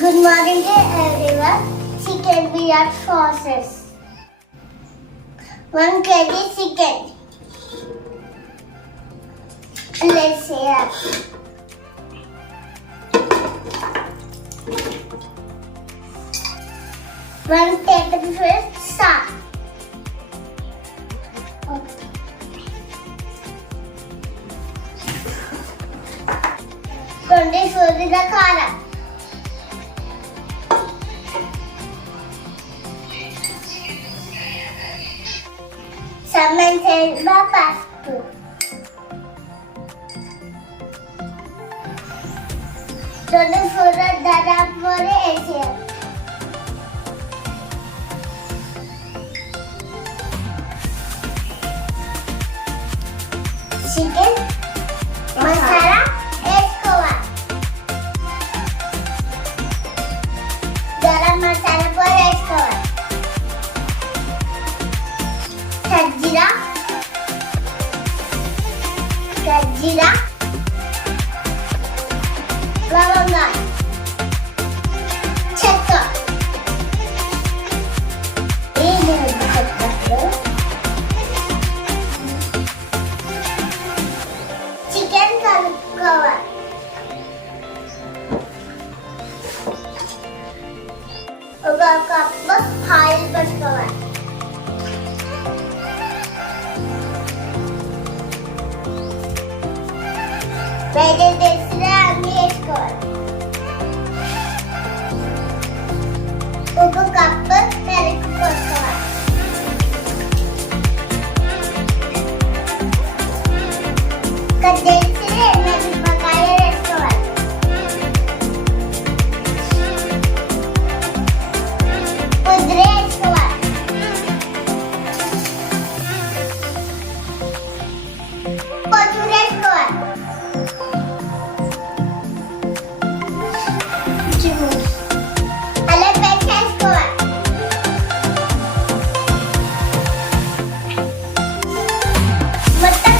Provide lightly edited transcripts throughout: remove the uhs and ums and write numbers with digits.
Good morning to everyone. Chicken biryani sauces. 1 kg chicken. Let's share. One tablespoon salt. 20 spoons of karam. Someone said pasta. 20 spoons of dada for Asia. Chicken masala వేసుకోవాలి. గరం మసాలా కూడా వేసుకోవాలి. షజ్జీరా లవంగాలు చెక్క చికెన్ కలుపుకోవాలి. ఒక cup oil పట్టుకోవాలి. వేరే తెచ్చిన అన్నీ వేసుకోవాలి. ఒక కప్పు పెరుగు పోసుకోవాలి. కట్ చేసిన మిరపకాయలు వేసుకోవాలి. కొద్దిగా వేసుకోవాలి. కొత్తిమీర వేసుకోవాలి. అల్లం పేస్ట్ వేసుకోవాలి. మొత్తం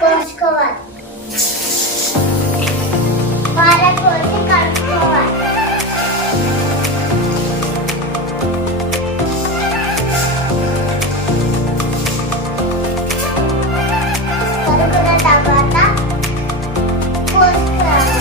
కలుపుకోవాలి. పాలకోసి కలుపుకోవాలి. కలుపుకున్న తర్వాత పోసుకోవాలి.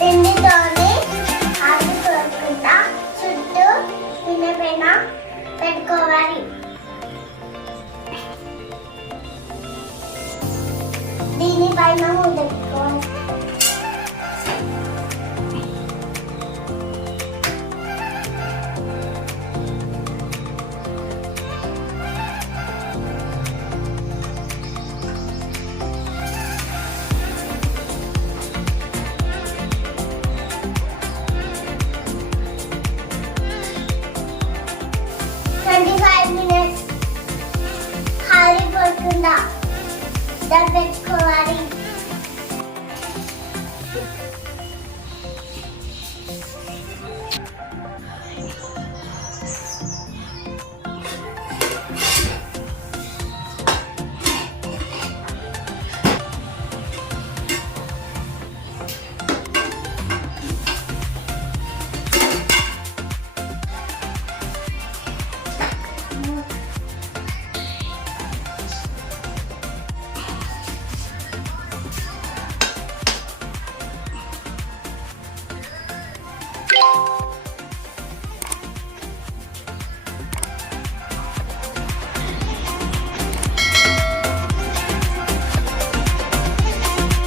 పిండితోని ఆకు తోడుకుంటా చుట్టూ పిన్నపైన పెట్టుకోవాలి. దీనిపైన మూత పెట్టుకోవాలి. the veg curry